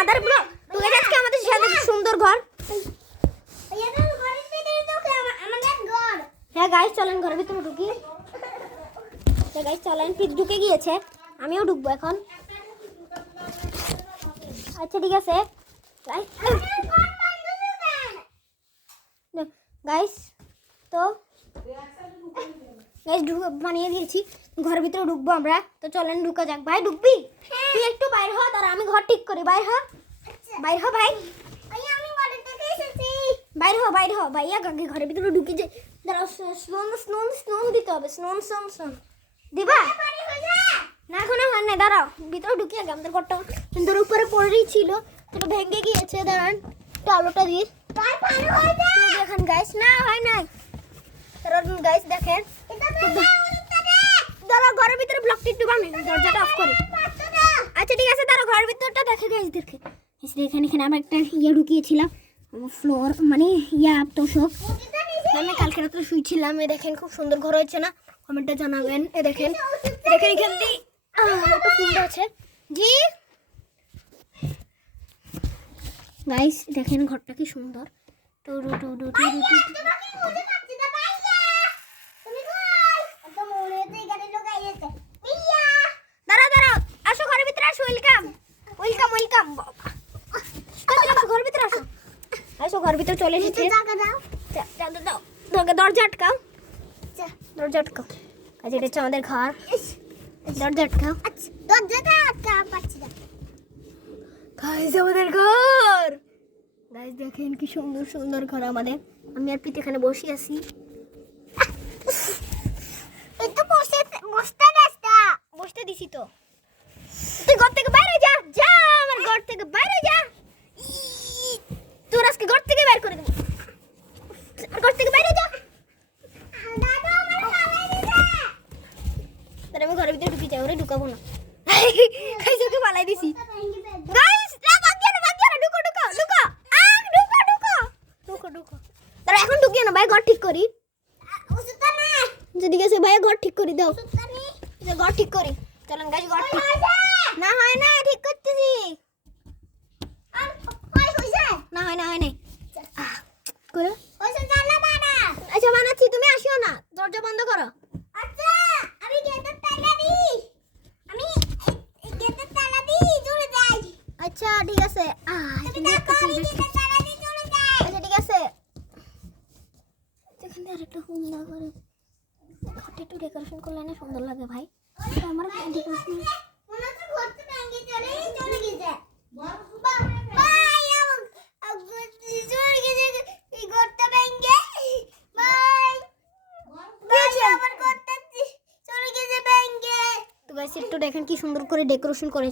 আদার blog. তো guys আজকে আমাদের সাথে সুন্দর ঘর। হ্যাঁ গাইস চলেন ঘরের ভিতরে ঢুকি। তো গাইস চলেন, ঠিক ঢুকে গিয়েছে, আমিও ঢুকবো এখন। আচ্ছা ঠিক আছে গাইস, তো গাইস বানিয়ে দিয়েছি, ঘরের ভিতরে ঢুকবো আমরা। তো চলেন ঢুকা যাক। ভাই ঢুকবি? তুই একটু বাইরে হ, তার আমি ঘর ঠিক করি। বাইরে হ, বাইরে হ ভাই, বাইরে হ, বাইরে হ ভাইয়া। কাকে ঘরের ভিতরে ঢুকে যে দাঁড়াও, স্নোন স্নোন স্নোন দিতে হবে, স্নোন স্নোন স্নোন দিবা না? এখনো হয় না, দাঁড়াও ভিতরে ঢুকি আগে। আমাদের ঘরটা কিন্তু উপরে পড়েই ছিল, সেটা ভেঙে গিয়েছে। দাঁড়ান একটু আলোটা দিই। দেখেন গাইস, না হয় নাই। কারণ গাইস দেখেন, দাঁড়াও ঘরের ভিতরে ব্লকটা একটু বানাই, দরজাটা অফ করে। আচ্ছা ঠিক আছে, দাঁড়াও ঘরের ভিতরটা দেখে গাইস, দেখে এখানে এখানে আমরা একটা ইয়ে ঢুকিয়েছিলাম, ফ্লোর মানে ইয়া তোষক। আমি কালকে রাত্রে শুয়েছিলাম। এ দেখেন খুব সুন্দর ঘর হয়েছে না? কমেন্টে জানাবেন। এ দেখেন, দেখেন এখান দিয়ে একটা ফুল আছে। জি গাইস দেখেন ঘরটা কি সুন্দর। দাঁড়াও দাঁড়াও, আসো ঘরের ভিতরে আসো। Welcome welcome welcome. ঘরের ভিতরে আসো, আসো ঘরের ভিতরে চলে এসেছে। দরজা আটকাও, দরজা আটকাও। আচ্ছা এটা হচ্ছে আমাদের ঘর, দরজা আটকাও। দরজাটা আটকা পাচ্ছি না গাইস, আমাদের ঘর। গাইস দেখেন কি সুন্দর সুন্দর ঘর আমাদের। আমি আর পিঠে এখানে বসে আছি। একটু বসতে দিছি তো। তুই ঘর থেকে বাইরে যা, যা আমার ঘর থেকে বাইরে যা। তোর আজকে ঘর থেকে বের করে দেবো, ঘর থেকে বাইরে যা। আমি ঘরের ভিতরে ঢুকে যাই, ওরে ঢুকাবো না। ওকে পালাই দিছি। গাইস না, ভাগিয়ে না, ঢুকো ঢুকো ঢুকো, ঢুকো ঢুকো ঢুকো ঢুকো। তারা এখন ঢুকিয়ে না ভাই, ঘর ঠিক করি। যদি গেছে ভাই ঘর ঠিক করে দাও, ঘর ঠিক করি। চলেন গাইস ঘর ঠিক না হয় না, ঠিক করতেছি। না হয় না, হয় নাই করে। আচ্ছা বানাচ্ছি, তুমি আসিও না, দরজা বন্ধ করো। আচ্ছা আমি গেটের তালা দিই, আমি গেটের তালা দিই, চলে যাই। আচ্ছা ঠিক আছে, তুমি দেখো আমি গেটের তালা দিই, চলে যাই। আচ্ছা ঠিক আছে। এখানে আরেকটা সুন্দর করে ঘরটা একটু ডেকোরেশন করলে না সুন্দর লাগে ভাই। আমার ডেকোরেশন মনে হচ্ছে ঘরটা ভেঙে চলে গেছে। ভাই চলে গেছে এই ঘরটা ভেঙে। ভাই আমার ঘরটা চলে গেছে ভেঙে। তো গাইস একটু দেখেন কি সুন্দর করে ডেকোরেশন করে